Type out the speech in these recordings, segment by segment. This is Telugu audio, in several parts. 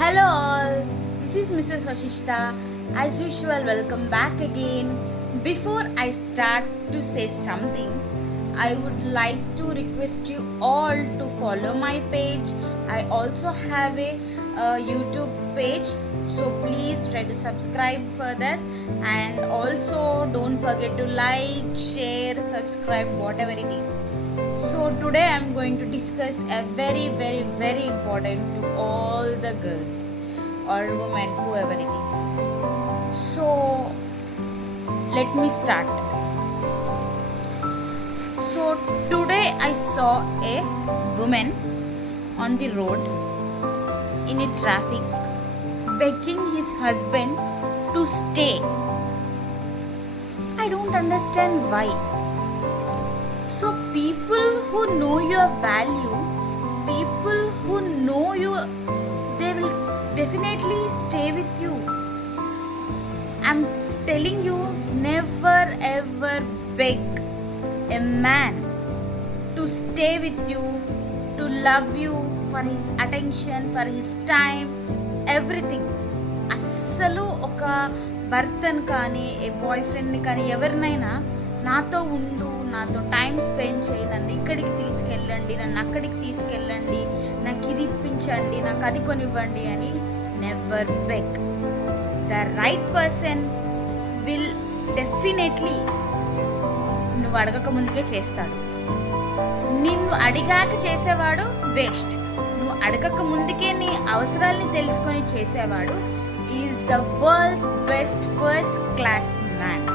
Hello all, this is Mrs. Vashishta. As usual, welcome back again. Before I start to say something, I would like to request you all to follow my page. I also have a YouTube page, so please try to subscribe for that, and also don't forget to like, share, subscribe, whatever it is. So today I am going to discuss a very important to all the girls or women, whoever it is. So let me start. So today I saw a woman on the road in a traffic begging his husband to stay. I don't understand why. So people who know your value, people who know you, they will definitely stay with you. I'm telling you, never ever beg a man to stay with you, to love you, for his attention, for his time, everything. అస్సలు ఒక భర్తను కానీ ఏ బాయ్ ఫ్రెండ్ని కానీ ఎవరినైనా నాతో ఉండు, నాతో టైం స్పెండ్ చేయి, నన్ను ఇక్కడికి తీసుకెళ్ళండి, నన్ను అక్కడికి తీసుకెళ్ళండి, నాకు ఇది ఇప్పించండి, నాకు అది కొనివ్వండి అని never beg. The right person will definitely నువ్వు అడగక ముందుకే చేస్తాడు. నిన్ను అడిగాక చేసేవాడు వేస్ట్. నువ్వు అడగక ముందుకే నీ అవసరాలని తెలుసుకొని చేసేవాడు is the world's best first class man,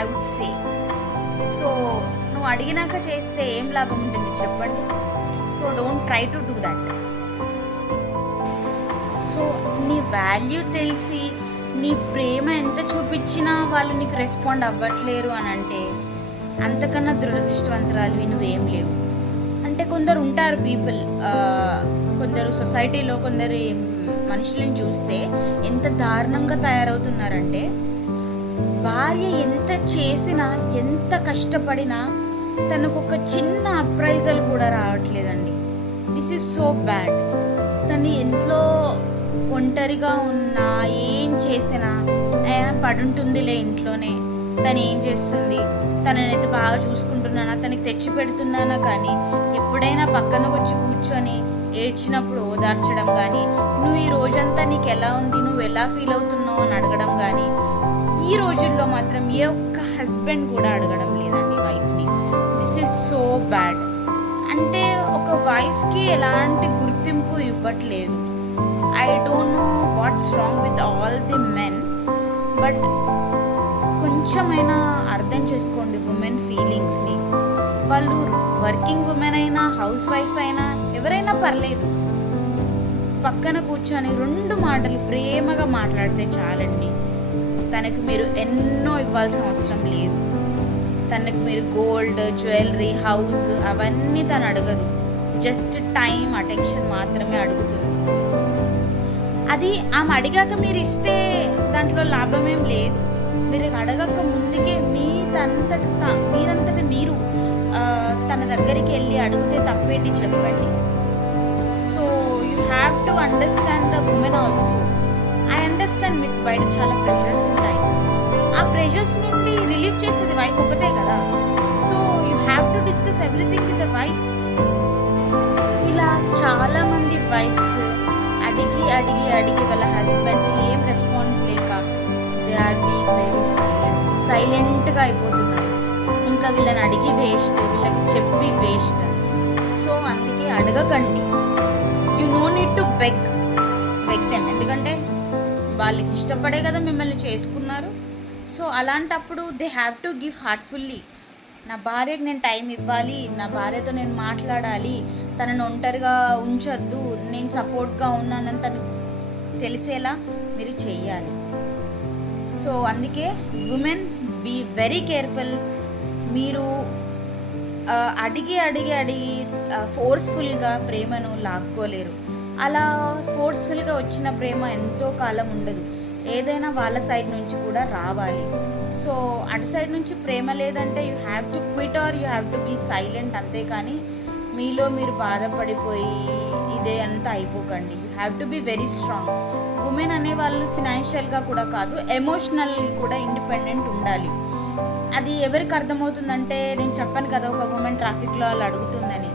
I would say. So నువ్వు అడిగినాక చేస్తే ఏం లాభం ఉంటుంది చెప్పండి? So don't try to do that. So నీ వాల్యూ తెలిసి నీ ప్రేమ ఎంత చూపించినా వాళ్ళు నీకు రెస్పాండ్ అవ్వట్లేరు అని అంటే అంతకన్నా దురదృష్టవంతరాలు నువ్వేం లేవు. అంటే కొందరు ఉంటారు పీపుల్, కొందరు సొసైటీలో కొందరు మనుషులను చూస్తే ఎంత దారుణంగా తయారవుతున్నారంటే భార్య ఎంత చేసినా ఎంత కష్టపడినా తనకు ఒక చిన్న అప్రైజల్ కూడా రావట్లేదండి. This is so bad. తను ఎంతో ఒంటరిగా ఉన్నా ఏం చేసినా పడుంటుందిలే ఇంట్లోనే, తను ఏం చేస్తుంది, తననైతే బాగా చూసుకుంటున్నానా, తనకి తెచ్చి పెడుతున్నానా, కానీ ఎప్పుడైనా పక్కన వచ్చి కూర్చొని ఏడ్చినప్పుడు ఓదార్చడం కానీ, నువ్వు ఈ రోజంతా నీకు ఎలా ఉంది, నువ్వు ఎలా ఫీల్ అవుతున్నావు అని అడగడం కానీ ఈ రోజుల్లో మాత్రం ఏ ఒక్క హస్బెండ్ కూడా అడగడం లేదండి వైఫ్ని. This is so bad. అంటే ఒక వైఫ్కి ఎలాంటి గుర్తింపు ఇవ్వట్లేదు. I don't know what's wrong with all the men, but కొంచెమైనా అర్థం చేసుకోండి ఉమెన్ ఫీలింగ్స్ని. వాళ్ళు వర్కింగ్ ఉమెన్ అయినా హౌస్ వైఫ్ అయినా ఎవరైనా పర్లేదు, పక్కన కూర్చొని 2 మాటలు ప్రేమగా మాట్లాడితే చాలండి. తనకు మీరు ఎన్నో ఇవ్వాల్సిన అవసరం లేదు. తనకు మీరు గోల్డ్, జ్యువెలరీ, హౌస్ అవన్నీ తను అడగదు. జస్ట్ టైం, అటెన్షన్ మాత్రమే అడుగుతుంది. అది ఆమె అడిగాక మీరు ఇస్తే దాంట్లో లాభం ఏం లేదు. మీరు అడగక ముందుకే మీరంతట మీరు తన దగ్గరికి వెళ్ళి అడిగితే తప్పేంటి చెప్పండి? So you have to understand the women also. I understand, మీకు బయట చాలా ప్రెషర్స్ ఉంటాయి. ఆ ప్రెషర్స్ నుండి రిలీవ్ చేసేది వైఫ్ ఒకటే కదా. So you have to discuss everything with the wife. ఇలా చాలామంది వైఫ్స్ అడిగి అడిగి అడిగి వాళ్ళ హస్బెండ్కి ఏం రెస్పాన్స్ లేక దే ఆర్ బీయింగ్ వెరీ సైలెంట్గా అయిపోతున్నారు. ఇంకా వీళ్ళని అడిగి వేస్ట్, వీళ్ళకి చెప్పి వేస్ట్. సో అందుకే అడగకండి. You no need to beg them. ఎందుకంటే వాళ్ళకి ఇష్టపడే కదా మిమ్మల్ని చేసుకున్నారు. సో అలాంటప్పుడు they have to give heartfully. నా భార్యకి నేను టైం ఇవ్వాలి, నా భార్యతో నేను మాట్లాడాలి, తనను ఒంటరిగా ఉంచొద్దు, నేను సపోర్ట్గా ఉన్నానని తనకు తెలిసేలా మీరు చెయ్యాలి. సో అందుకే ఉమెన్ బీ వెరీ కేర్ఫుల్. మీరు అడిగి అడిగి అడిగి ఫోర్స్ఫుల్గా ప్రేమను లాక్కోలేరు. అలా ఫోర్స్ఫుల్గా వచ్చిన ప్రేమ ఎంతో కాలం ఉండదు. ఏదైనా వాళ్ళ సైడ్ నుంచి కూడా రావాలి. సో అటు సైడ్ నుంచి ప్రేమ లేదంటే you have to quit or you have to be silent. అంతేకాని మీలో మీరు బాధపడిపోయి ఇదే అంతా అయిపోకండి. You have to be very strong. Women అనేవాళ్ళు ఫినాన్షియల్గా కూడా కాదు, ఎమోషనల్లీ కూడా ఇండిపెండెంట్ ఉండాలి. అది ఎవరికి అర్థమవుతుందంటే, నేను చెప్పాను కదా ఒక ఉమెన్ ట్రాఫిక్లో వాళ్ళు అడుగుతుందని,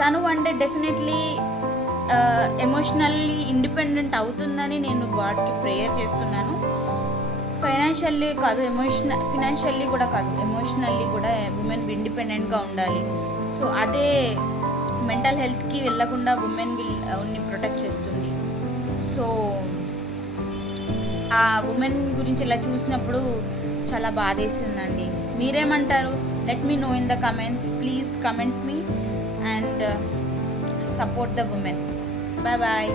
తను అంటే డెఫినెట్లీ ఎమోషనల్లీ ఇండిపెండెంట్ అవుతుందని నేను గాడ్కి ప్రేయర్ చేస్తున్నాను. ఫైనాన్షియల్లీ కాదు, ఫినాన్షియల్లీ కూడా కాదు, ఎమోషనల్లీ కూడా ఉమెన్ ఇండిపెండెంట్గా ఉండాలి. సో అదే మెంటల్ హెల్త్కి వెళ్ళకుండా ఉమెన్ని ప్రొటెక్ట్ చేస్తుంది. సో ఆ ఉమెన్ గురించి ఇలా చూసినప్పుడు చాలా బాధేసిందండి. మీరేమంటారు? Let me know in the comments. Please comment me and support the women. Bye bye.